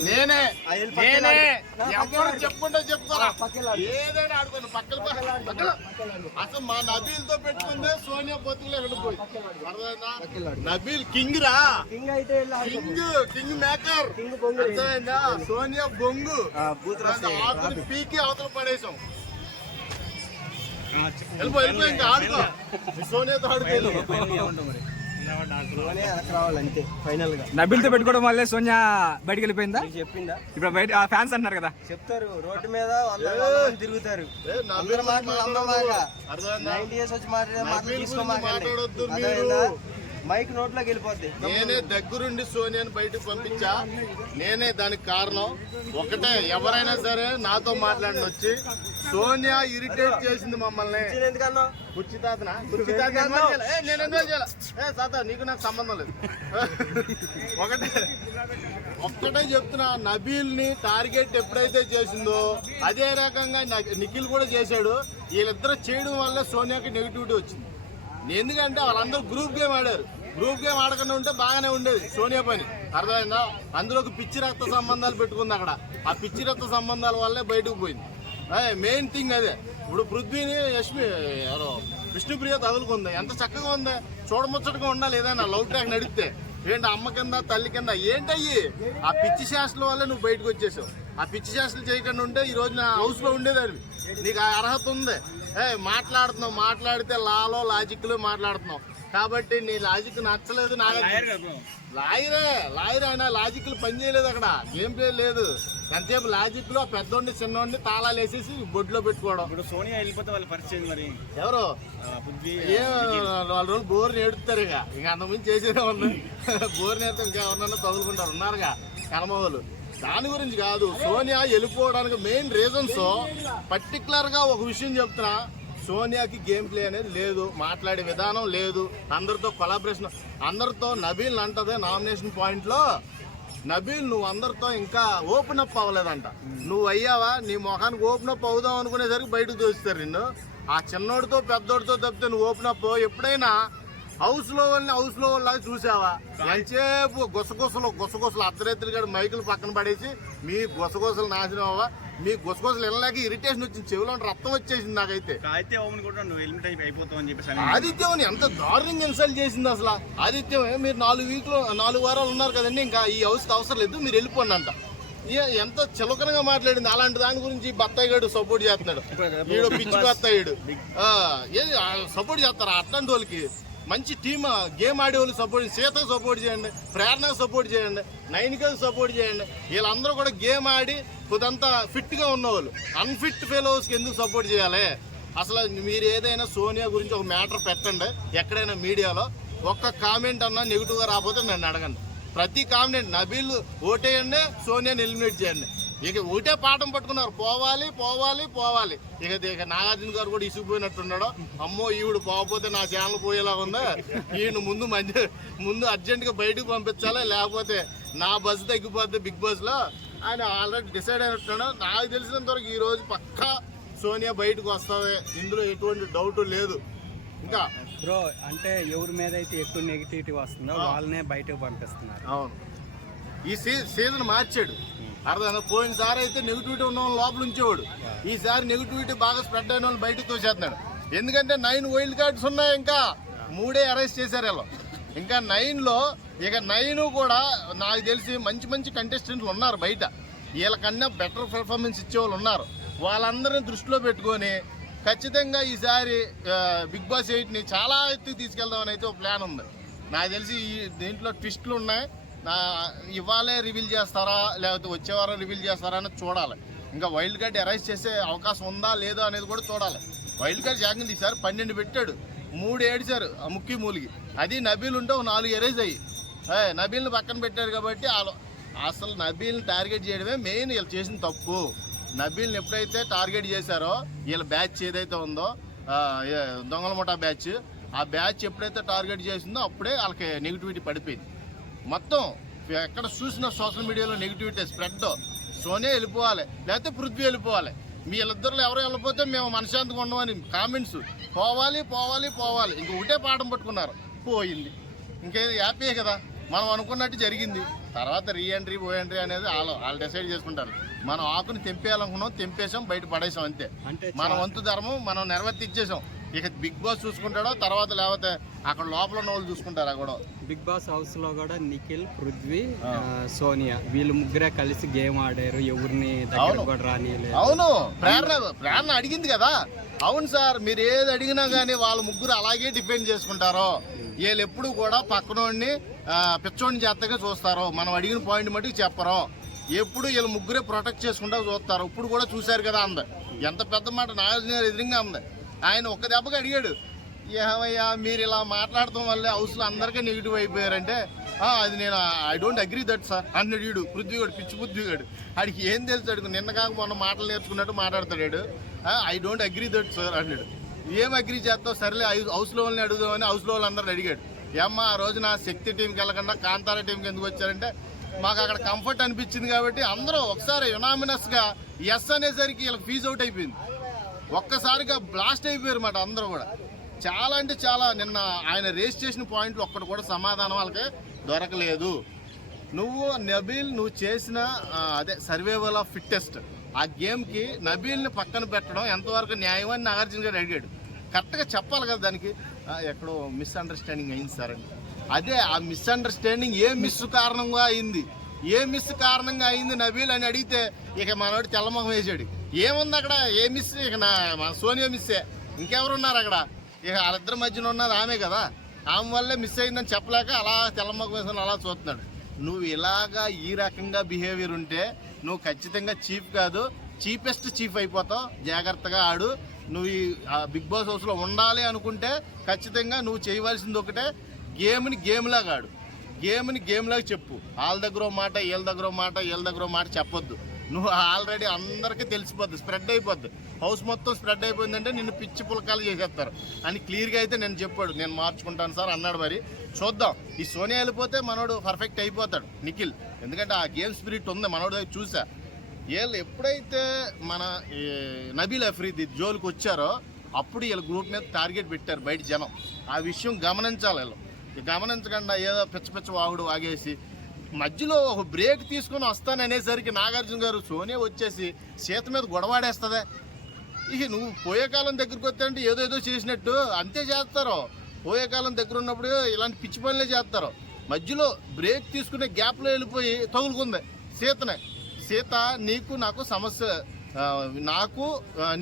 నేనే. ఎవరు చెప్పుకుంటే. ఏదైనా ఆడుకోను అసలు మా నబీల్తో పెట్టుకుందే సోనియా బతుకులు ఎక్కడ పోయి. నబీల్ కింగ్ రా కింగ్ అయితే. King king maker. అర్థమైందా? సోనియా బొంగు. ఆ, బూత్ రాస్తాయి. ఆకుని పీకి అవతల పడేసాం వెళ్ళిపో వెళ్ళిపో ఇంకా ఆడుకో. సోనియాతో ఆడుకో. అంతే ఫైనల్గా నబిల్తో పెట్టుకోవడం వల్లే సోనియా బయటికి వెళ్ళిపోయిందా? చెప్పిందా? ఇప్పుడు బయట ఫ్యాన్స్ అంటున్నారు కదా. చెప్తారు రోడ్డు మీద తిరుగుతారు. ఏ, నబీల్ అందరి మాటలు నైన్టీ ఇయర్స్ వచ్చి మాట్లాడే మాట్లాడొద్దు. మైక్ నోట్లోకి వెళ్ళిపోద్ది. నేనే దగ్గరుండి సోనియాని బయటకు పంపించా. నేనే దానికి కారణం. ఒకటే ఎవరైనా సరే నాతో మాట్లాడిన వచ్చి సోనియా ఇరిటేట్ చేసింది మమ్మల్ని. కుర్చీ తాతనా కుర్చీ తాత ఇన్వాల్వ్ చేయాలా? ఏ, నేను ఎందుకు చేయాలి? ఏ తాత నీకు నాకు సంబంధం లేదు. ఒకటే ఒక్కటే చెప్తున్నా నబీల్ని టార్గెట్ ఎప్పుడైతే చేసిందో అదే రకంగా నిఖిల్ కూడా చేశాడు. వీళ్ళిద్దరు చేయడం వల్ల సోనియాకి నెగిటివిటీ వచ్చింది. ఎందుకంటే వాళ్ళందరూ గ్రూప్ గేమ్ ఆడారు. గ్రూప్ గేమ్ ఆడకుండా ఉంటే బాగానే ఉండేది. సోనియా పని. అర్థమైందా? అందులో ఒక పిచ్చి రక్త సంబంధాలు పెట్టుకుంది అక్కడ. ఆ పిచ్చి రక్త సంబంధాల వల్లే బయటకు పోయింది. మెయిన్ థింగ్ అదే. ఇప్పుడు పృథ్వీని యశ్మి ఎవరో విష్ణుప్రియ తగులుకుంది. ఎంత చక్కగా ఉంది. చూడముచ్చటగా ఉండాలి ఏదైనా లవ్ ట్రాక్ నడిపితే. ఏంటి అమ్మ కింద తల్లి కింద? ఏంటయ్యి? ఆ పిచ్చి శాస్త్రం వల్లే నువ్వు బయటకు వచ్చేసావు. ఆ పిచ్చి శాస్త్రం చేయకుండా ఉంటే ఈ రోజు నా హౌస్లో ఉండేదాన్ని నీకు ఆ అర్హత ఉంది. ఏ మాట్లాడుతున్నావు మాట్లాడితే లాలో లాజిక్లో మాట్లాడుతున్నావు. కాబట్టి నీ లాజిక్ నచ్చలేదు నాకు లాయరే లాయర్ అయినా లాజిక్లు పని చేయలేదు అక్కడ. గేమ్ ప్లే లేదు. ఎంతసేపు లాజిక్లో పెద్దోడిని చిన్నోడిని తాళాలు వేసేసి బొడ్లో పెట్టుకోవడం. ఇప్పుడు సోనియా వెళ్ళిపోతే వాళ్ళ పరిచయం మరి? ఎవరు? వాళ్ళ రోజులు బోర్ నేడుతారు ఇక. ఇంక అంతకుమించి చేసేదే ఉంది బోర్ నేడితే ఇంకా ఎవరన్నా తగులుకుంటారు. ఉన్నారుగా కనమవాళ్ళు దాని గురించి కాదు. సోనియా వెళ్ళిపోవడానికి మెయిన్ రీజన్స్ పర్టికులర్గా ఒక విషయం చెప్తున్నా. సోనియాకి గేమ్ ప్లే అనేది లేదు. మాట్లాడే విధానం లేదు. అందరితో కొలాబరేషన్ అందరితో నబీల్ అంటదే నామినేషన్ పాయింట్లో నబీల్ నువ్వు అందరితో ఇంకా ఓపెన్ అప్ అవ్వలేదంట. నువ్వు అయ్యావా? నీ మొఖానికి ఓపెన్ అప్ అవుదాం అనుకునేసరికి బయటకు తోస్తారు నిన్ను. ఆ చిన్నోడితో పెద్దోడితో తప్పితే నువ్వు ఓపెన్ అప్ ఎప్పుడైనా హౌస్లో వాళ్ళని హౌస్లో వాళ్ళలాగా చూసావా? ఎంతసేపు గుసగుసలు గుసగుసలు అర్ధరాత్రి గడు మైకులు పక్కన పడేసి మీ గుసగుసలు నాశనం అవ్వా మీ గుసగుసలు వెళ్ళలేక ఇరిటేషన్ వచ్చింది చెవిలో రక్తం వచ్చేసింది నాకైతే. ఆదిత్యం ఎంత దారుణంగా ఇన్సల్ట్ చేసింది అసలు. ఆదిత్యం మీరు నాలుగు వీక్లు నాలుగు వారాలు ఉన్నారు కదండి ఇంకా ఈ హౌస్కి అవసరం లేదు మీరు వెళ్ళిపోండి అంట. ఎంత చిలకనగా మాట్లాడింది అలాంటి దాని గురించి బత్తాయి గడు సపోర్ట్ చేస్తున్నాడు. ఈడు పిచ్చి బత్తాయిడు. ఏది సపోర్ట్ చేస్తారా అట్లాంటి వాళ్ళకి? మంచి టీమ్ గేమ్ ఆడే వాళ్ళు సపోర్ట్ సీతకు సపోర్ట్ చేయండి. ప్రేరణకు సపోర్ట్ చేయండి. నైన్కి సపోర్ట్ చేయండి. వీళ్ళందరూ కూడా గేమ్ ఆడి కొద్దంతా ఫిట్గా ఉన్నవాళ్ళు. అన్ఫిట్ ఫెలోస్కి ఎందుకు సపోర్ట్ చేయాలి? అసలు మీరు ఏదైనా సోనియా గురించి ఒక మ్యాటర్ పెట్టండి. ఎక్కడైనా మీడియాలో ఒక్క కామెంట్ అన్నా నెగిటివ్గా రాకపోతే నన్ను అడగండి. ప్రతి కామెంట్ నబీల్ ఓటేయండి సోనియాని ఎలిమినేట్ చేయండి. ఇక ఒకటే పాఠం పట్టుకున్నారు. పోవాలి పోవాలి పోవాలి. ఇక ఇక నాగార్జున గారు కూడా ఇసుకుపోయినట్టున్నాడు. అమ్మో ఈవిడు పోకపోతే నా ఛానల్ పోయేలా ఉందా? ఈయన ముందు మంచి ముందు అర్జెంటుగా బయటకు పంపించాలి? లేకపోతే నా బస్సు తగ్గిపోద్ది బిగ్ బస్లో ఆయన ఆల్రెడీ డిసైడ్ అయినట్టున్నాడు. నాకు తెలిసినంత వరకు ఈ రోజు పక్కా సోనియా బయటకు వస్తుంది. ఇందులో ఎటువంటి డౌట్ లేదు. ఇంకా బ్రో అంటే ఎవరి మీద అయితే ఎక్కువ నెగిటివిటీ వస్తుందో వాళ్ళనే బయటకు పంపిస్తున్నారు. అవును. ఈ సీజన్ మార్చాడు. అర్థం? పోయినసారి అయితే నెగిటివిటీ ఉన్న వాళ్ళు లోపల ఉంచేవాడు. ఈసారి నెగిటివిటీ బాగా స్ప్రెడ్ అయిన వాళ్ళు బయటకు తోసేస్తున్నాడు. ఎందుకంటే నైన్ వైల్డ్ కార్డ్స్ ఉన్నాయి ఇంకా. మూడే అరెస్ట్ చేశారు వీళ్ళు. ఇంకా నైన్లో ఇక నైన్ కూడా నాకు తెలిసి మంచి మంచి కంటెస్టెంట్లు ఉన్నారు బయట. వీళ్ళకన్నా బెటర్ పెర్ఫార్మెన్స్ ఇచ్చే వాళ్ళు ఉన్నారు. వాళ్ళందరిని దృష్టిలో పెట్టుకొని ఖచ్చితంగా ఈసారి బిగ్ బాస్ ఎయిట్ని చాలా ఎత్తుకు తీసుకెళ్దామని అయితే ఒక ప్లాన్ ఉంది. నాకు తెలిసి ఈ దీంట్లో ట్విస్ట్లు ఉన్నాయి. నా ఇవాళే రివీల్ చేస్తారా? లేకపోతే వచ్చే వారం రివీల్ చేస్తారా అనేది చూడాలి. ఇంకా వైల్డ్ కార్డ్ అరైజ్ చేసే అవకాశం ఉందా లేదా అనేది కూడా చూడాలి. వైల్డ్ కార్డ్ జాగ్రత్త ఈసారి పన్నెండు పెట్టాడు. మూడు ఏడిచారు ఆ ముక్కి మూలిగి. అది నబీల్ ఉంటే నాలుగు ఎరేజ్ అయ్యి. నబీల్ని పక్కన పెట్టారు కాబట్టి వాళ్ళు అసలు నబీల్ని టార్గెట్ చేయడమే మెయిన్ వీళ్ళు చేసిన తప్పు. నబీల్ని ఎప్పుడైతే టార్గెట్ చేశారో వీళ్ళ బ్యాచ్ ఏదైతే ఉందో దొంగల ముఠా బ్యాచ్ ఆ బ్యాచ్ ఎప్పుడైతే టార్గెట్ చేసిందో అప్పుడే వాళ్ళకి నెగిటివిటీ పడిపోయింది. మొత్తం ఎక్కడ చూసిన సోషల్ మీడియాలో నెగిటివిటీ స్ప్రెడ్. సోనియా వెళ్ళిపోవాలి. లేకపోతే పృథ్వీ వెళ్ళిపోవాలి. మీ వీళ్ళిద్దరు ఎవరు వెళ్ళిపోతే మేము మనశాంతిగా ఉండమని కామెంట్స్ పోవాలి పోవాలి పోవాలి. ఇంక ఒకటే పాఠం పట్టుకున్నారు. పోయింది. ఇంకేది హ్యాపీయే కదా. మనం అనుకున్నట్టు జరిగింది. తర్వాత రీ ఎంట్రీ ఓ ఎంట్రీ అనేది వాళ్ళు వాళ్ళు డిసైడ్ చేసుకుంటారు. మనం ఆకుని తెంపేయాలనుకున్నాం తెంపేసాం బయట పడేసాం అంతే. మన వంతు ధర్మం మనం నెరవేర్తిచ్చేసాం ఇక బిగ్ బాస్ చూసుకుంటాడో తర్వాత లేకపోతే అక్కడ లోపల ఉన్న వాళ్ళు చూసుకుంటారా కూడా? బిగ్ బాస్ హౌస్లో కూడా నిఖిల్ పృథ్వీ సోనియా. వీళ్ళు ముగ్గురే కలిసి గేమ్ ఆడారు ఎవరిని దగ్గర అవును. కూడా రానియలేదు. అవును. ప్రేరణ ప్రేరణ అడిగింది కదా. అవును సార్ మీరు ఏది అడిగినా కానీ వాళ్ళ ముగ్గురు అలాగే డిపెండ్ చేసుకుంటారో. వీళ్ళు ఎప్పుడు కూడా పక్కనోడిని పిచ్చోడిని చేత్తగా చూస్తారు. మనం అడిగిన పాయింట్ మటుకు చెప్పరు. ఎప్పుడు వీళ్ళ ముగ్గురే ప్రొటెక్ట్ చేసుకుంటా చూస్తారు. ఇప్పుడు కూడా చూశారు కదా అంద. ఎంత పెద్ద మాట నాగార్జున గారు ఎదురుగా ఉంది. ఆయన ఒక్క దెబ్బకి అడిగాడు ఏమయ్యా మీరు ఇలా మాట్లాడటం వల్లే హౌస్లో అందరికీ నెగిటివ్ అయిపోయారంటే అది నేను I don't agree that sir అన్నాడు వీడు పృథ్వీగాడు పిచ్చి పృథ్వీగాడు. ఆడికి ఏం తెలుసు అడుగు నిన్న కాక మొన్న మాటలు నేర్చుకున్నట్టు మాట్లాడతాడు I don't agree that sir అన్నాడు. ఏం అగ్రీ చేస్తావు? సర్లే హౌస్లో వాళ్ళని అడుగుదామని హౌస్లో వాళ్ళందరూ అడిగాడు. ఏమ్మా ఆ రోజు నా శక్తి టీంకి వెళ్ళకుండా కాంతార టీంకి ఎందుకు వచ్చారంటే మాకు అక్కడ కంఫర్ట్ అనిపించింది కాబట్టి అందరూ ఒకసారి యునామినస్గా ఎస్ అనేసరికి వీళ్ళకి ఫీజ్ అవుట్ అయిపోయింది. ఒక్కసారిగా బ్లాస్ట్ అయిపోయారు మాట అందరూ కూడా. చాలా అంటే చాలా నిన్న ఆయన రేస్ చేసిన పాయింట్లు ఒక్కటి కూడా సమాధానం వాళ్ళకి దొరకలేదు. నువ్వు నబీల్ నువ్వు చేసిన అదే సర్వేవల్ ఆఫ్ ఫిట్టెస్ట్ ఆ గేమ్కి నబీల్ని పక్కన పెట్టడం ఎంతవరకు న్యాయం అని నాగార్జున గారు అడిగాడు. కరెక్ట్గా చెప్పాలి కదా దానికి. ఎక్కడో మిస్అండర్స్టాండింగ్ అయింది సార్ అని. అదే ఆ మిస్అండర్స్టాండింగ్ ఏ మిస్ కారణంగా అయింది? ఏ మిస్ కారణంగా అయింది నబీల్ అని అడిగితే ఇక మనోడు తెల్లమొహం వేసాడు. ఏముంది అక్కడ? ఏ మిస్ ఇక నా సోనియా మిస్సే ఇంకెవరున్నారు అక్కడ? ఇక వాళ్ళిద్దరి మధ్యన ఉన్నది ఆమె కదా. ఆమె వల్లే మిస్ అయిందని చెప్పలేక అలా తెల్లమొహం వేసుకొని అలా చూస్తున్నాడు. నువ్వు ఇలాగా ఈ రకంగా బిహేవియర్ ఉంటే నువ్వు ఖచ్చితంగా చీఫ్ కాదు చీపెస్ట్ చీఫ్ అయిపోతావు. జాగ్రత్తగా ఆడు. నువ్వు ఈ ఆ బిగ్ బాస్ హౌస్లో ఉండాలి అనుకుంటే ఖచ్చితంగా నువ్వు చేయవలసింది ఒకటే. గేమ్ని గేమ్లాగా ఆడు. గేమ్ని గేమ్లాగా చెప్పు. వాళ్ళ దగ్గర మాట వీళ్ళ దగ్గర మాట వీళ్ళ దగ్గర మాట చెప్పొద్దు. నువ్వు ఆల్రెడీ అందరికీ తెలిసిపోద్ది స్ప్రెడ్ అయిపోద్ది. హౌస్ మొత్తం స్ప్రెడ్ అయిపోయిందంటే నిన్ను పిచ్చి పులకాలు చేసేస్తారు. అని క్లియర్గా అయితే నేను చెప్పాడు. నేను మార్చుకుంటాను సార్ అన్నాడు మరి. చూద్దాం. ఈ సోనియా వెళ్ళిపోతే మనోడు పర్ఫెక్ట్ అయిపోతాడు. నిఖిల్. ఎందుకంటే ఆ గేమ్ స్పిరిట్ ఉంది మనోడు దగ్గర చూసా. వీళ్ళు ఎప్పుడైతే మన నబీల్ అఫ్రీది జోలికి వచ్చారో అప్పుడు వీళ్ళ గ్రూప్ మీద టార్గెట్ పెట్టారు బయట జనం. ఆ విషయం గమనించాలి వీళ్ళు. గమనించకుండా ఏదో పిచ్చ పిచ్చ వాగుడు వాగేసి మధ్యలో ఒక బ్రేక్ తీసుకొని వస్తాను అనేసరికి నాగార్జున గారు సోనియా వచ్చేసి సీత మీద గొడవాడేస్తుందే. ఇక నువ్వు పోయే కాలం దగ్గరికి వస్తే అంటే ఏదో ఏదో చేసినట్టు అంతే చేస్తారు. పోయే కాలం దగ్గర ఉన్నప్పుడు ఇలాంటి పిచ్చి పనులే చేస్తారు. మధ్యలో బ్రేక్ తీసుకునే గ్యాప్లో వెళ్ళిపోయి తగులుకుంది సీతనే. సీత నీకు నాకు సమస్య నాకు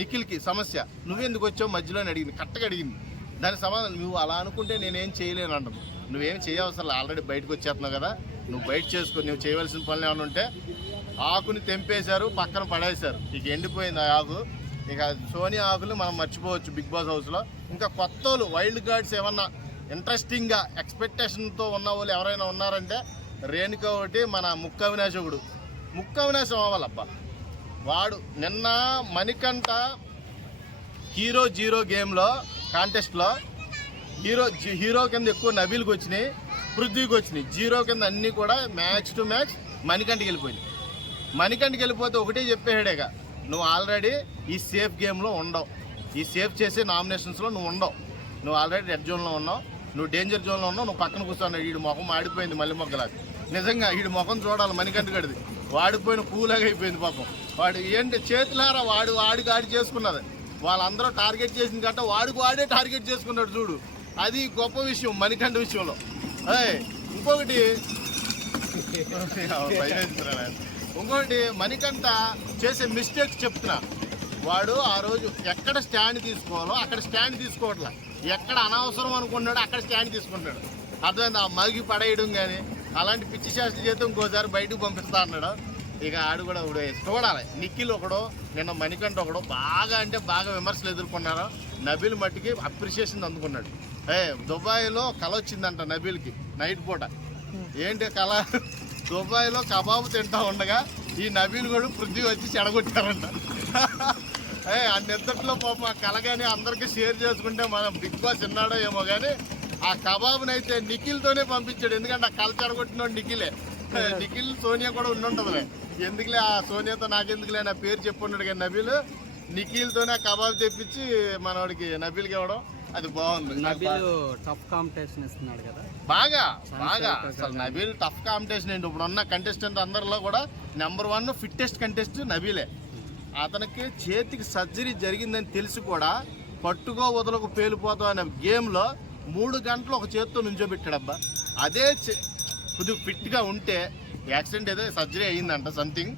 నిఖిల్కి సమస్య. నువ్వెందుకు వచ్చావు? మధ్యలోనే అడిగింది కరెక్ట్గా అడిగింది. దాని సమాధానం నువ్వు అలా అనుకుంటే నేనేం చేయలేను అంటాను నువ్వేం చేయవసరం ఆల్రెడీ బయటకు వచ్చేస్తున్నావు కదా నువ్వు బయట చేసుకో నువ్వు చేయవలసిన పనులు ఏమైనా ఉంటే ఆకుని తెంపేశారు పక్కన పడేశారు. ఇక ఎండిపోయింది ఆ ఆకు. ఇక సోనీ ఆకులు మనం మర్చిపోవచ్చు బిగ్ బాస్ హౌస్లో. ఇంకా కొత్త వైల్డ్ కార్డ్స్ ఏమన్నా ఇంట్రెస్టింగ్గా ఎక్స్పెక్టేషన్తో ఉన్న వాళ్ళు ఎవరైనా ఉన్నారంటే రేణుక ఒకటి మన ముక్క అవినాశకుడు ముక్క అవినాశం అవ్వాలబ్బా. వాడు నిన్న మణికంఠ హీరో జీరో గేమ్లో కాంటెస్ట్లో హీరో హీరో కింద ఎక్కువ నబీల్కి వచ్చినాయి పృథ్వీకి వచ్చినాయి. జీరో కింద అన్నీ కూడా మ్యాచ్ టు మ్యాచ్ మణికంటికి వెళ్ళిపోయినాయి. మణికంటికి వెళ్ళిపోతే ఒకటే చెప్పేసాడేగా నువ్వు ఆల్రెడీ ఈ సేఫ్ గేమ్లో ఉండవు. ఈ సేఫ్ చేసే నామినేషన్స్లో నువ్వు ఉండవు. నువ్వు ఆల్రెడీ రెడ్ జోన్లో ఉన్నావు. నువ్వు డేంజర్ జోన్లో ఉన్నావు. నువ్వు పక్కన కూర్చున్నావు. వీడి ముఖం ఆడిపోయింది మళ్ళీ మొగ్గలాగా. నిజంగా వీడి ముఖం చూడాలి మణికంటి గడిది. వాడిపోయిన పూలాగా అయిపోయింది పాపం. వాడు ఏంటి చేతులారా వాడు వాడికి ఆడి చేసుకున్నది. వాళ్ళందరూ టార్గెట్ చేసింది కంటే వాడికి వాడే టార్గెట్ చేసుకున్నాడు చూడు. అది గొప్ప విషయం మణికంఠ విషయంలో. అదే ఇంకొకటి. ఇంకొకటి మణికంఠ చేసే మిస్టేక్స్ చెప్తున్నా. వాడు ఆ రోజు ఎక్కడ స్టాండ్ తీసుకోవాలో అక్కడ స్టాండ్ తీసుకోవట్లే. ఎక్కడ అనవసరం అనుకున్నాడో అక్కడ స్టాండ్ తీసుకుంటాడు అర్థమైంది? ఆ మగి పడేయడం కానీ అలాంటి పిచ్చి శాస్త్రం చేస్తే ఇంకోసారి బయటకు పంపిస్తా అన్నాడు. ఇక ఆడు కూడా ఇప్పుడు చూడాలి. నిఖిల్ ఒకడు నిన్న మణికంఠ ఒకడు బాగా అంటే బాగా విమర్శలు ఎదుర్కొన్నారు. నబీల్ మట్టికి అప్రిషియేషన్ అందుకున్నాడు. ఏ దుబాయ్లో కళ వచ్చిందంట నబీల్కి నైట్ పూట. ఏంటి కళ దుబాయ్లో కబాబు తింటా ఉండగా ఈ నబీల్ కూడా పృథ్వీ వచ్చి చెడగొట్టారంట. ఏ ఆ నిద్దట్లో పాపం ఆ కళ కానీ అందరికీ షేర్ చేసుకుంటే మనం బిగ్ బాస్ విన్నాడో ఏమో కానీ ఆ కబాబ్ని అయితే నిఖిల్తోనే పంపించాడు. ఎందుకంటే ఆ కళ చెడగొట్టినోడు నిఖిలే. నిఖిల్ సోనియా కూడా ఉండుంటదిలే. ఎందుకులే ఆ సోనియాతో నాకెందుకులే నా పేరు చెప్పున్నాడు కానీ నబీల్. నిఖిల్తోనే కబాబ్ తెప్పించి మనవాడికి నబీల్కి ఇవ్వడం అది బాగుంది. నబీల్ టఫ్ కాంపిటీషన్ ఇస్తున్నాడు కదా. బాగా బాగా. అసలు. నబీల్ టఫ్ కాంపిటీషన్ ఏంటి? ఇప్పుడు ఉన్న కంటెస్టెంట్ అందరిలో కూడా నెంబర్ వన్ ఫిట్టెస్ట్ కంటెస్ట్ నబీలే. అతనికి చేతికి సర్జరీ జరిగిందని తెలిసి కూడా పట్టుకో వదలకు పేలిపోతాం అనే గేమ్లో మూడు గంటలు ఒక చేతితో నుంచోబెట్టాడబ్బా. అదే చే- కొద్దిగా ఫిట్గా ఉంటే యాక్సిడెంట్ ఏదో సర్జరీ అయ్యిందంట సంథింగ్.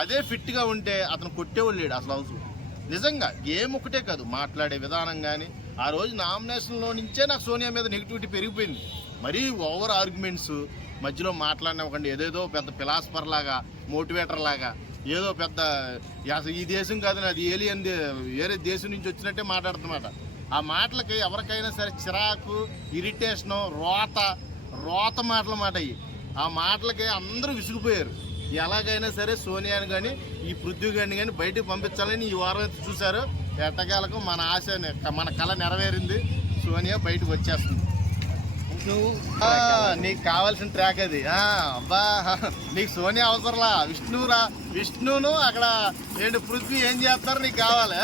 అదే ఫిట్గా ఉంటే అతను కొట్టేవాళ్ళు లేడు అసలు అవసరం నిజంగా గేమ్ ఒకటే కాదు మాట్లాడే విధానం కానీ ఆ రోజు నామినేషన్లో నుంచే నాకు సోనియా మీద నెగిటివిటీ పెరిగిపోయింది. మరీ ఓవర్ ఆర్గ్యుమెంట్స్ మధ్యలో మాట్లాడినవ్వకండి ఏదేదో పెద్ద ఫిలాసఫర్ లాగా మోటివేటర్ లాగా ఏదో పెద్ద అసలు ఈ దేశం కాదని అది ఏలియన్ వేరే దేశం నుంచి వచ్చినట్టే మాట్లాడుతున్నమాట. ఆ మాటలకి ఎవరికైనా సరే చిరాకు ఇరిటేషను రోత రోత మాటలు మాట అయ్యి. ఆ మాటలకి అందరూ విసిగిపోయారు. ఎలాగైనా సరే సోనియాని కానీ ఈ పృథ్వీ గారిని కానీ బయటకు పంపించాలని ఈ వారం అయితే చూశారు. ఎట్టకాలకు మన ఆశ మన కళ నెరవేరింది. సోనియా బయటకు వచ్చేస్తుంది. నీకు కావాల్సిన ట్రాక్ అది. అబ్బా నీకు సోనియా అవసరంలా. విష్ణురా విష్ణును అక్కడ ఏంటి పృథ్వీ ఏం చేస్తారో నీకు కావాలి?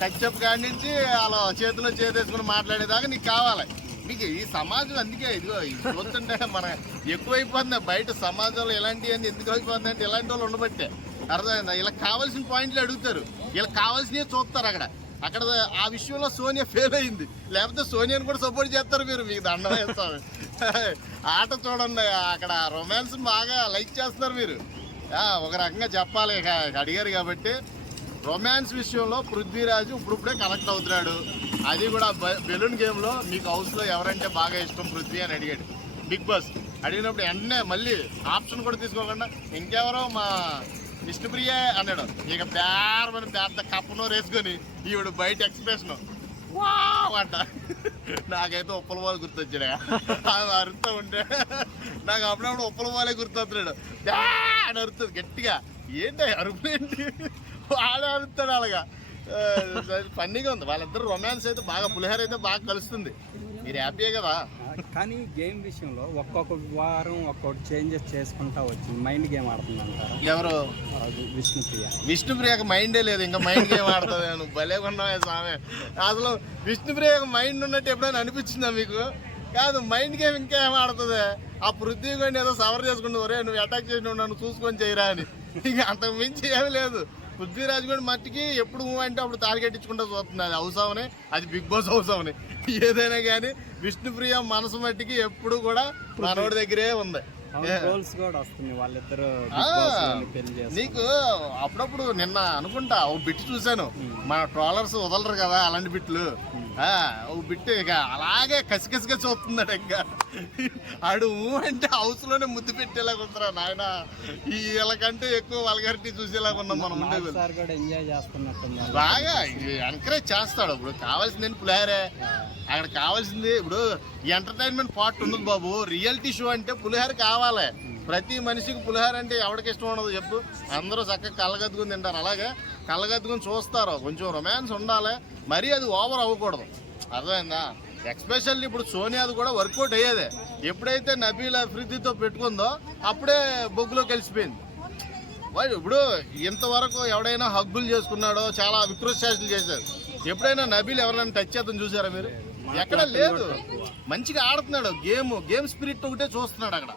టచ్అప్ కాడి నుంచి అలా చేతిలో చేతేసుకుని మాట్లాడేదాకా నీకు కావాలి. మీకు ఈ సమాజం అందుకే ఇదిగో చూస్తుంటే మన ఎక్కువైపోతుంది. బయట సమాజంలో ఇలాంటివన్నీ ఎందుకు అయిపోతుంది అంటే ఇలాంటి వాళ్ళు ఉండబట్టే. అర్థమైందా? ఇలా కావాల్సిన పాయింట్లు అడుగుతారు. ఇలా కావాల్సినవి చూస్తారు అక్కడ. అక్కడ ఆ విషయంలో సోనియా ఫెయిల్ అయింది. లేకపోతే సోనియాని కూడా సపోర్ట్ చేస్తారు మీరు. మీకు దండం వేస్తారు. ఆట చూడండి అక్కడ రొమాన్స్ బాగా లైక్ చేస్తున్నారు మీరు. ఒక రకంగా చెప్పాలి. అడిగారు కాబట్టి రొమాన్స్ విషయంలో పృథ్వీరాజు ఇప్పుడిప్పుడే కనెక్ట్ అవుతున్నాడు. అది కూడా బ- బెలూన్ గేమ్లో మీకు హౌస్లో ఎవరంటే బాగా ఇష్టం పృథ్వీ అని అడిగాడు. బిగ్ బాస్ అడిగినప్పుడు వెంటనే మళ్ళీ ఆప్షన్ కూడా తీసుకోకుండా ఇంకెవరో మా విష్ణుప్రియ అన్నాడు. ఇక పేరమని పెద్ద కప్పునో వేసుకొని ఈవిడ బయట ఎక్స్ప్రెషన్ వావ్ అంట. నాకైతే ఉప్పల వాళ్ళు గుర్తొచ్చాడు. అది అరుస్తూ ఉంటే నాకు అప్పుడప్పుడు ఉప్పల వాళ్ళే గుర్తొస్తున్నాడు. అని అరుస్తుంది గట్టిగా. ఏంటి అరుపులేంటి? వాడే అరుస్తాడు అలాగా ఫన్నీగా ఉంది. వాళ్ళిద్దరు రొమాన్స్ అయితే బాగా పులిహోర అయితే బాగా కలుస్తుంది. మీరు హ్యాపీయే కదా? కానీ గేమ్ విషయంలో ఒక్కొక్క వారం ఒక్కొక్కటి చేంజెస్ చేసుకుంటా వచ్చింది మైండ్ గేమ్ ఆడుతుందంటారా? ఎవరు? విష్ణుప్రియ. విష్ణుప్రియకు మైండే లేదు. ఇంకా మైండ్ గేమ్ ఆడుతుంది. నువ్వు భలే ఉన్నావే స్వామి. అసలు విష్ణుప్రియకు మైండ్ ఉన్నట్టు ఎప్పుడైనా అనిపించిందా మీకు? కాదు మైండ్ గేమ్ ఇంకా ఏం ఆడుతుంది? ఆ పృథ్వీ కూడా ఏదో సవర్ చేసుకుంటుంది. ఒరే నువ్వు అటాక్ చేసి నన్ను చూసుకొని చేయరా అని. ఇంకా అంతకు మించి ఏమీ లేదు. పృథ్వీరాజ్ కూడా మట్టికి ఎప్పుడు మూవ్ అంటే అప్పుడు తాలిగట్టించుకుంటూ చూస్తుంది అది హౌస్ అవని అది బిగ్ బాస్ హౌస్ అవని ఏదైనా కానీ విష్ణుప్రియ మనసు మట్టికి ఎప్పుడు కూడా మనోడి దగ్గరే ఉంది. నీకు అప్పుడప్పుడు నిన్న అనుకుంటా ఓ బిట్ చూశాను. మన ట్రాలర్స్ వదలరు కదా అలాంటి బిట్లు. ఓ బిట్ ఇక అలాగే కసికసిగా చూస్తున్నాడు ఇంకా. ఆడు అంటే హౌస్లోనే ముద్దు పెట్టేలాగా ఉందిరా నాయన. ఈ వీళ్ళకంటే ఎక్కువ వల్గారిటీ చూసేలాగా ఉన్నాం మనం ఉండేది బాగా ఎంకరేజ్ చేస్తాడు. ఇప్పుడు కావాల్సింది ఏంటి పులిహారే? అక్కడ కావాల్సింది ఇప్పుడు ఎంటర్టైన్మెంట్ పార్ట్ ఉండదు బాబు. రియాలిటీ షో అంటే పులిహార కావాలి. ప్రతి మనిషికి పులిహార అంటే ఎవరికి ఇష్టం ఉండదు చెప్పు. అందరూ చక్కగా కళ్ళగద్దుకుని తింటారు. అలాగే కళ్ళగద్దుకుని చూస్తారు. కొంచెం రొమాన్స్ ఉండాలి. మరీ అది ఓవర్ అవ్వకూడదు. అర్థమైందా? ఎక్స్పెషల్లీ ఇప్పుడు సోనియాది కూడా వర్కౌట్ అయ్యేదే. ఎప్పుడైతే నబీల్ అభివృద్ధితో పెట్టుకుందో అప్పుడే బొగ్గులో కలిసిపోయింది. ఇప్పుడు ఇంతవరకు ఎవడైనా హగ్గులు చేసుకున్నాడో చాలా వికృష్టాలు చేశారు ఎప్పుడైనా నబీల్ ఎవరైనా టచ్ చేద్దాం చూసారా మీరు? ఎక్కడ లేదు. మంచిగా ఆడుతున్నాడు. గేమ్ గేమ్ స్పిరిట్ ఒకటే చూస్తున్నాడు అక్కడ.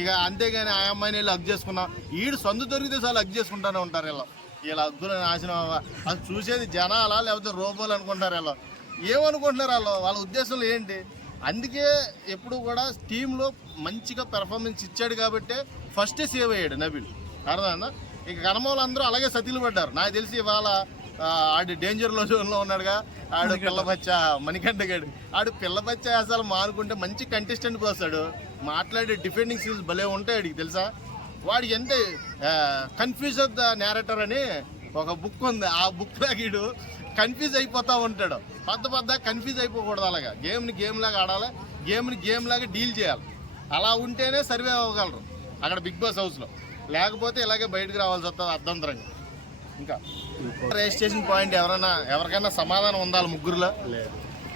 ఇక అంతేగాని ఆ అమ్మాయిని వెళ్ళి హగ్ చేసుకున్నాం. ఈడు సందు దొరికితే చాలు హగ్ చేసుకుంటానే ఉంటారు వీళ్ళు. వీళ్ళ హగ్గులు నాశనం అవ్వ. అది చూసేది జనాలా లేకపోతే రోబోలు అనుకుంటారు వీళ్ళు. ఏమనుకుంటున్నారు వాళ్ళు? వాళ్ళ ఉద్దేశంలో ఏంటి? అందుకే ఎప్పుడు కూడా టీంలో మంచిగా పెర్ఫార్మెన్స్ ఇచ్చాడు కాబట్టే ఫస్టే సేవ్ అయ్యాడు నబీల్. అర్థమైందా? ఇక కనమోళ్ళు అందరూ అలాగే సతిలు పడ్డారు. నాకు తెలిసి ఇవాళ ఆడు డేంజర్లో జోన్లో ఉన్నాడుగా. ఆడు పిల్ల బచ్చ మణికంఠ గడు. ఆడు పిల్ల బచ్చ అసలు మానుకుంటే మంచి కంటెస్టెంట్కి వస్తాడు మాట్లాడే డిఫెండింగ్ స్కిల్స్ భలే ఉంటాయి ఆడికి తెలుసా? వాడికి ఎంత కన్ఫ్యూజ్ ఆఫ్ ద నేరేటర్ అని ఒక బుక్ ఉంది. ఆ బుక్ వీడు కన్ఫ్యూజ్ అయిపోతూ ఉంటాడు. పెద్ద పెద్ద కన్ఫ్యూజ్ అయిపోకూడదు అలాగా. గేమ్ని గేమ్ లాగా ఆడాలి గేమ్ని గేమ్ లాగా డీల్ చేయాలి. అలా ఉంటేనే సర్వే అవ్వగలరు అక్కడ బిగ్ బాస్ హౌస్లో లేకపోతే ఇలాగే బయటకు రావాల్సి వస్తుంది అర్ధంతరంగా. ఇంకా రిజిస్ట్రేషన్ పాయింట్ ఎవరైనా ఎవరికైనా సమాధానం ఉండాలి ముగ్గురులో? లేదు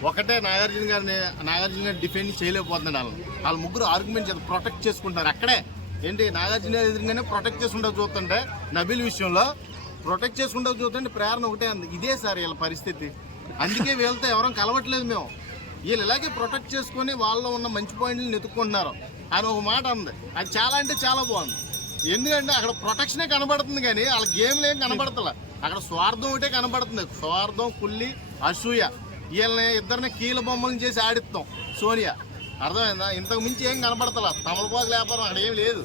ఒకటే నాగార్జున గారిని నాగార్జున గారిని డిఫెండ్ చేయలేకపోతున్నాడు వాళ్ళు వాళ్ళ ముగ్గురు ఆర్గ్యుమెంట్ ప్రొటెక్ట్ చేసుకుంటారు అక్కడే ఏంటి నాగార్జున ఎదురుగానే ప్రొటెక్ట్ చేసుకుంటా చూస్తుంటే నబీల్ విషయంలో ప్రొటెక్ట్ చేసుకుంటా చూస్తుంటే ప్రేరణ ఒకటే అంది. ఇదే సార్ వీళ్ళ పరిస్థితి. అందుకే వీళ్ళతో ఎవరం కలవట్లేదు మేము. వీళ్ళు ఇలాగే ప్రొటెక్ట్ చేసుకొని వాళ్ళలో ఉన్న మంచి పాయింట్లు నెతుక్కుంటున్నారు అని ఒక మాట ఉంది అది చాలా అంటే చాలా బాగుంది. ఎందుకంటే అక్కడ ప్రొటెక్షనే కనబడుతుంది కానీ వాళ్ళ గేమ్లు ఏం కనబడతలే. అక్కడ స్వార్థం ఒకటే కనబడుతుంది. స్వార్థం కుల్లి అసూయ. వీళ్ళని ఇద్దరిని కీల బొమ్మలను చేసి ఆడిస్తాం. సోనియా. అర్థమైందా? ఇంతకు మించి ఏం కనబడతలా తమలపాకు వ్యాపారం అక్కడ ఏం లేదు.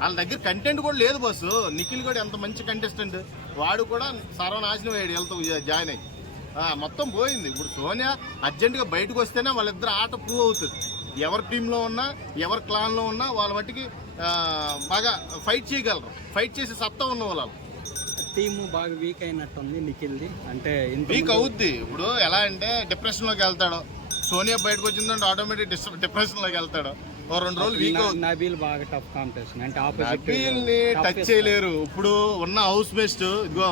వాళ్ళ దగ్గర కంటెంట్ కూడా లేదు బస్సు నిఖిల్ కూడా ఎంత మంచి కంటెస్టెంట్ వాడు కూడా సర్వనాశనం అయ్యాడు వెళ్తూ జాయిన్ అయ్యి. మొత్తం పోయింది. ఇప్పుడు సోనియా అర్జెంటుగా బయటకు వస్తేనే వాళ్ళిద్దరు ఆట ప్రూవ్ అవుతుంది. ఎవరి టీంలో ఉన్నా ఎవరి క్లాన్లో ఉన్నా వాళ్ళ మట్టికి బాగా ఫైట్ చేయగలరు. ఫైట్ చేసే సత్తా ఉన్న వాళ్ళు టీము బాగా వీక్ అయినట్టుంది నిఖిల్ది. అంటే వీక్ అవుద్ది. ఇప్పుడు ఎలా అంటే డిప్రెషన్లోకి వెళ్తాడు. సోనియా బయటకు వచ్చిందంటే ఆటోమేటిక్ డిప్రెషన్లోకి వెళ్తాడు. ఓ రెండు రోజులు వీక్ నబీల్ బాగా టఫ్ కాంపిటీషన్ అంటే ఆపోజిట్ నబీల్ని టచ్ చేయలేరు. ఇప్పుడు ఉన్న హౌస్ మేస్ట్ ఇదిగో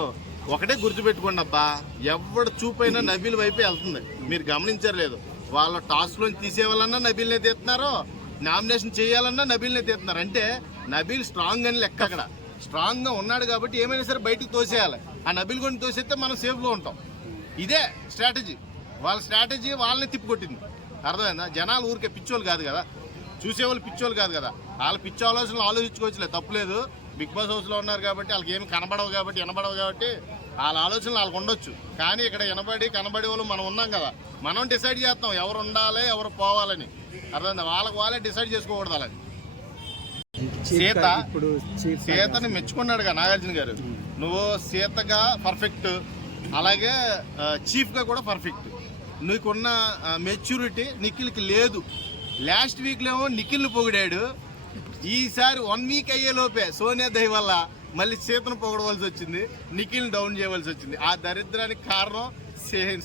ఒకటే గుర్తుపెట్టుకోండి అబ్బా. ఎవడు చూపైనా నబీల్ వైపే వెళ్తుంది. మీరు గమనించారు లేదు. వాళ్ళ టాస్లో తీసేవాలన్నా నబీల్నే తీస్తున్నారు. నామినేషన్ చేయాలన్నా నబీల్నే తీస్తున్నారు. అంటే నబీల్ స్ట్రాంగ్ అని లెక్క అక్కడ. స్ట్రాంగ్గా ఉన్నాడు కాబట్టి ఏమైనా సరే బయటకు తోసేయాలి. ఆ నబీల్ కొని తోసేస్తే మనం సేఫ్లో ఉంటాం. ఇదే స్ట్రాటజీ వాళ్ళ స్ట్రాటజీ వాళ్ళని తిప్పికొట్టింది. అర్థమైందా? జనాలు ఊరికే పిచ్చోళ్ళు కాదు కదా. చూసేవాళ్ళు పిచ్చోళ్ళు కాదు కదా. వాళ్ళ పిచ్చి ఆలోచనలు ఆలోచించుకోవచ్చులే. తప్పులేదు బిగ్ బాస్ హౌస్లో ఉన్నారు కాబట్టి వాళ్ళకి ఏమి కనబడవు కాబట్టి వినబడవు కాబట్టి వాళ్ళ ఆలోచనలు వాళ్ళకి ఉండొచ్చు. కానీ ఇక్కడ వినబడి కనబడే వాళ్ళు మనం ఉన్నాం కదా. మనం డిసైడ్ చేస్తాం ఎవరు ఉండాలి ఎవరు పోవాలని. అర్థమైందా? వాళ్ళకి వాళ్ళే డిసైడ్ చేసుకోకూడదు అలాగే సీత ఇప్పుడు సీతని మెచ్చుకున్నాడు కదా నాగార్జున గారు. నువ్వు సీతగా పర్ఫెక్ట్ అలాగే చీఫ్గా కూడా పర్ఫెక్ట్ నీకున్న మెచ్యూరిటీ నిఖిల్కి లేదు. లాస్ట్ వీక్లో ఏమో నిఖిల్ని పొగిడాడు. ఈసారి వన్ వీక్ అయ్యే లోపే సోనియా దయ వల్ల మళ్ళీ సీతను పొగడవలసి వచ్చింది. నిఖిల్ని డౌన్ చేయవలసి వచ్చింది. ఆ దరిద్రానికి కారణం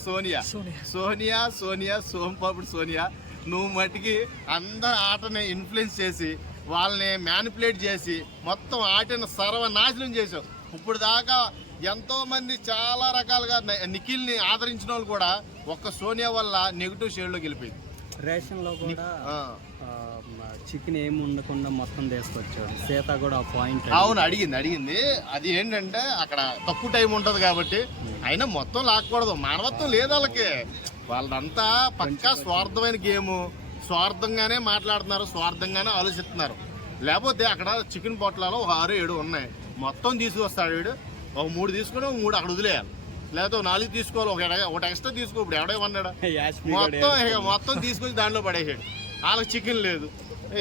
సోనియా. సోనియా. సోనియా సోంపాపుడు సోనియా. నువ్వు మటుకి అందరి ఆటని ఇన్ఫ్లుయెన్స్ చేసి వాళ్ళని మ్యానిపులేట్ చేసి మొత్తం ఆటను సర్వనాశనం చేసావు. ఇప్పుడు దాకా ఎంతో మంది చాలా రకాలుగా న- నిఖిల్ని ఆదరించిన వాళ్ళు కూడా ఒక్క సోనియా వల్ల నెగిటివ్ షేడ్లోకి వెళ్ళిపోయింది. రేషన్లో కూడా. చికెన్ ఏమి ఉండకుండా మొత్తం తీసుకొచ్చాడు సీత కూడా ఆ పాయింట్ అవును అడిగింది అడిగింది. అది ఏంటంటే అక్కడ తక్కువ టైం ఉంటుంది కాబట్టి అయినా మొత్తం లాక్కూడదు. మానవత్వం లేదు వాళ్ళకి. వాళ్ళంతా పక్కా స్వార్థమైన గేము. స్వార్థంగానే మాట్లాడుతున్నారు స్వార్థంగానే ఆలోచిస్తున్నారు. లేకపోతే అక్కడ చికెన్ పొట్లాలో ఒక ఆరు ఏడు ఉన్నాయి. మొత్తం తీసుకొస్తాడు వీడు. ఒక మూడు తీసుకొని ఒక మూడు అక్కడ వదిలేయాలి. లేకపోతే నాలుగు తీసుకోవాలి ఒక ఒకటి ఎక్స్ట్రా తీసుకో ఇప్పుడు ఎవడేమన్నాడు మొత్తం ఇక మొత్తం తీసుకొచ్చి దాంట్లో పడేసాడు. వాళ్ళకి చికెన్ లేదు.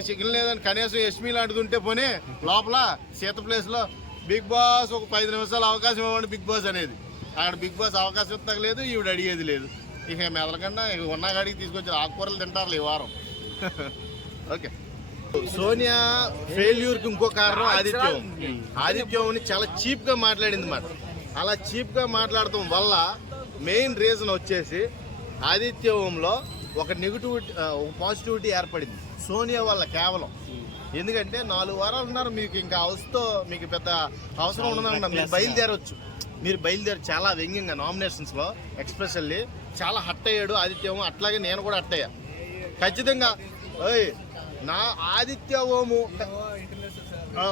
చికెన్ లేదని కనీసం ఎస్మీ లాంటిది ఉంటే పోనీ లోపల సీత ప్లేస్లో బిగ్ బాస్ ఒక పది నిమిషాలు అవకాశం ఇవ్వండి బిగ్ బాస్ అనేది. అక్కడ బిగ్ బాస్ అవకాశం ఇస్తలేదు ఈవిడ అడిగేది లేదు. ఇక మెదలకుండా ఇక ఉన్న కాడికి తీసుకొచ్చి ఆకుకూరలు తింటారు ఈ వారం. ఓకే. సోనియా ఫెయిల్యూర్కి ఇంకో కారణం ఆదిత్యం. ఆదిత్యం చాలా చీప్గా మాట్లాడింది మాట. అలా చీప్గా మాట్లాడటం వల్ల మెయిన్ రీజన్ వచ్చేసి ఆదిత్యంలో ఒక నెగిటివిటీ ఒక పాజిటివిటీ ఏర్పడింది. సోనియా వల్ల కేవలం. ఎందుకంటే నాలుగు వారాలు ఉన్నారు మీకు ఇంకా హౌస్తో మీకు పెద్ద అవసరం ఉండదన్న మీరు బయలుదేరొచ్చు. మీరు బయలుదేరి చాలా వ్యంగ్యంగా నామినేషన్స్లో ఎక్స్పెషల్లీ చాలా హట్ అయ్యాడు ఆదిత్యం అట్లాగే నేను కూడా హట్ అయ్యా. ఖచ్చితంగా ఓయ్ నా ఆదిత్య ఓము.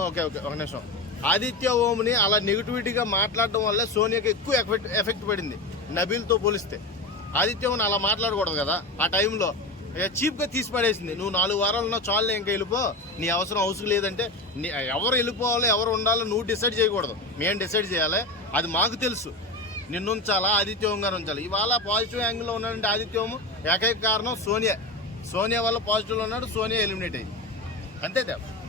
ఓకే ఓకే ఒక నిమిషం. ఆదిత్య ఓముని అలా నెగిటివిటీగా మాట్లాడడం వల్ల సోనియాకి ఎక్కువ ఎఫెక్ట్ ఎఫెక్ట్ పడింది. నబీల్తో పోలిస్తే. ఆదిత్య ఓముని అలా మాట్లాడకూడదు కదా ఆ టైంలో. ఇక చీప్గా తీసి పడేసింది. నువ్వు నాలుగు వారాలు ఉన్నావు చాలు ఇంకా వెళ్ళిపో. నీ అవసరం అవసరం లేదంటే నీ ఎవరు వెళ్ళిపోవాలో ఎవరు ఉండాలో నువ్వు డిసైడ్ చేయకూడదు. మేము డిసైడ్ చేయాలి. అది మాకు తెలుసు. నిన్నుంచాలా ఆదిత్య గారు ఉంచాలి? ఇవాళ పాజిటివ్ యాంగిల్లో ఉన్నాడంటే ఆదిత్య ఏకైక కారణం సోనియా. సోనియా వల్ల పాజిటివ్లో ఉన్నాడు సోనియా ఎలిమినేట్ అయింది. అంతే తేడా.